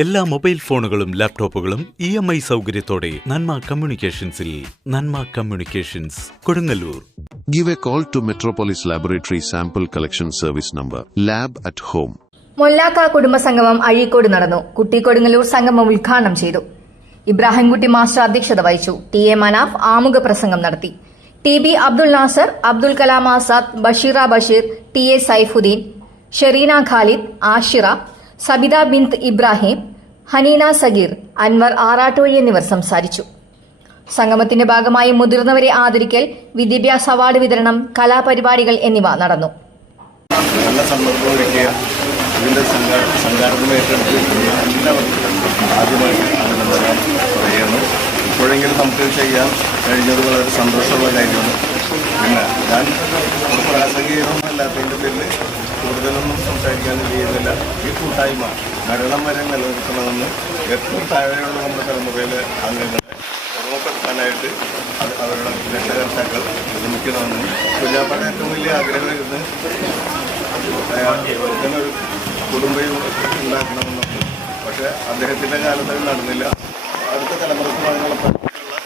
എല്ലാ മൊബൈൽ ഫോണുകളും ലാപ്ടോപ്പുകളും ഇ എം ഐ സൗകര്യത്തോടെ നന്മ കമ്മ്യൂണിക്കേഷൻസിൽ Nanma communications Kodungallur. Give a call to Metropolis laboratory sample collection service number lab at home മൊല്ലാക്ക കുടുംബസംഗമം അഴീക്കോട് നടന്നു. കുട്ടിക്കൊടുങ്ങല്ലൂർ സംഗമം ഉദ്ഘാടനം ചെയ്തു. ഇബ്രാഹിംകുട്ടി മാസ്റ്റർ അധ്യക്ഷത വഹിച്ചു. ടി എ മനാഫ് ആമുഖ പ്രസംഗം നടത്തി. T B Abdul Nasar Abdul Kalam Azad Basheera Basheer T A Saifudheen Sherina Khalid Ashira Sabitha Bint Ibrahim Haneena Sageer Anwar Arattozhi എന്നിവർ സംസാരിച്ചു. സംഗമത്തിന്റെ ഭാഗമായി മുതിർന്നവരെ ആദരിക്കൽ വിദ്യാഭ്യാസ അവാർഡ് വിതരണം കലാപരിപാടികൾ എന്നിവ നടന്നു. നല്ല ഒരുക്കിയ എല്ലാവർക്കും പറയുന്നു. നമുക്ക് ചെയ്യാൻ കഴിഞ്ഞത് വളരെ സന്തോഷമുള്ള കാര്യമാണ്. പിന്നെ ഞാൻ ഒരു അല്ലാത്തതിന്റെ പേരിൽ കൂടുതലൊന്നും സംസാരിക്കാൻ ചെയ്യുന്നില്ല. ഈ കൂട്ടായ്മ മരണം വരെ നിലനിർത്തണമെന്ന് ഏറ്റവും താഴെയുള്ള നമ്മുടെ തലമുറയിലെ അംഗങ്ങളെ ഓർമ്മപ്പെടുത്താനായിട്ട് അവരുടെ രക്ഷകർത്താക്കൾ ശ്രമിക്കണമെന്നും പുല്ലാപ്പാട് ഏറ്റവും വലിയ ആഗ്രഹമായിരുന്നു ഒരു കുടുംബയും ഉണ്ടാക്കണമെന്നൊക്കെ പക്ഷെ അദ്ദേഹത്തിന്റെ കാലത്ത് അത് നടന്നില്ല. അടുത്ത തലമുറയ്ക്ക് അതിനുള്ള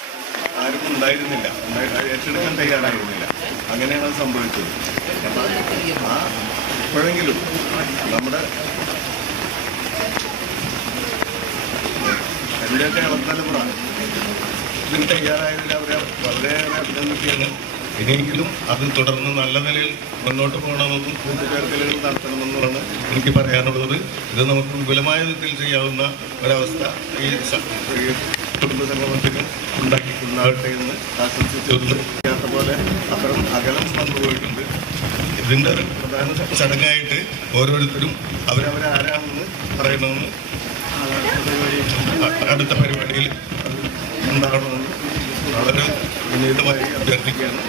ആരും ഉണ്ടായിരുന്നില്ല. ഉണ്ടായി- ഏറ്റെടുക്കാൻ തയ്യാറായിരുന്നില്ല. അങ്ങനെയാണ് അത് സംഭവിച്ചത്. ആ ഇപ്പോഴെങ്കിലും നമ്മുടെ എന്റെയൊക്കെ ഇളത്തലമുറ ഇതിന് തയ്യാറായതിൽ അവരെ വളരെയേറെ അഭിനന്ദിക്കുകയാണ്. ഇനിയെങ്കിലും അത് തുടർന്ന് നല്ല നിലയിൽ മുന്നോട്ട് പോകണമെന്നും കൂട്ടുചേർക്കലുകൾ നടത്തണമെന്നുമാണ് എനിക്ക് പറയാനുള്ളത്. ഇത് നമുക്ക് വിപുലമായ വിധത്തിൽ ചെയ്യാവുന്ന ഒരവസ്ഥ ഈ സ- ഈ കുടുംബ സംഗമത്തിന് ഉണ്ടാക്കി ഉണ്ടാകട്ടെ എന്ന് ആശംസിച്ചുകൊണ്ട് അതുപോലെ പോലെ അത്തരം അകലം വന്നുപോയിട്ടുണ്ട് ഇതിന്റെ പ്രധാന ചടങ്ങായിട്ട് ഓരോരുത്തരും അവരവരെ ആരാണെന്ന് പറയണമെന്ന് അടുത്ത പരിപാടിയിൽ ഉണ്ടാകണമെന്ന് വളരെ വിനീതമായി അഭ്യർത്ഥിക്കുകയാണ്.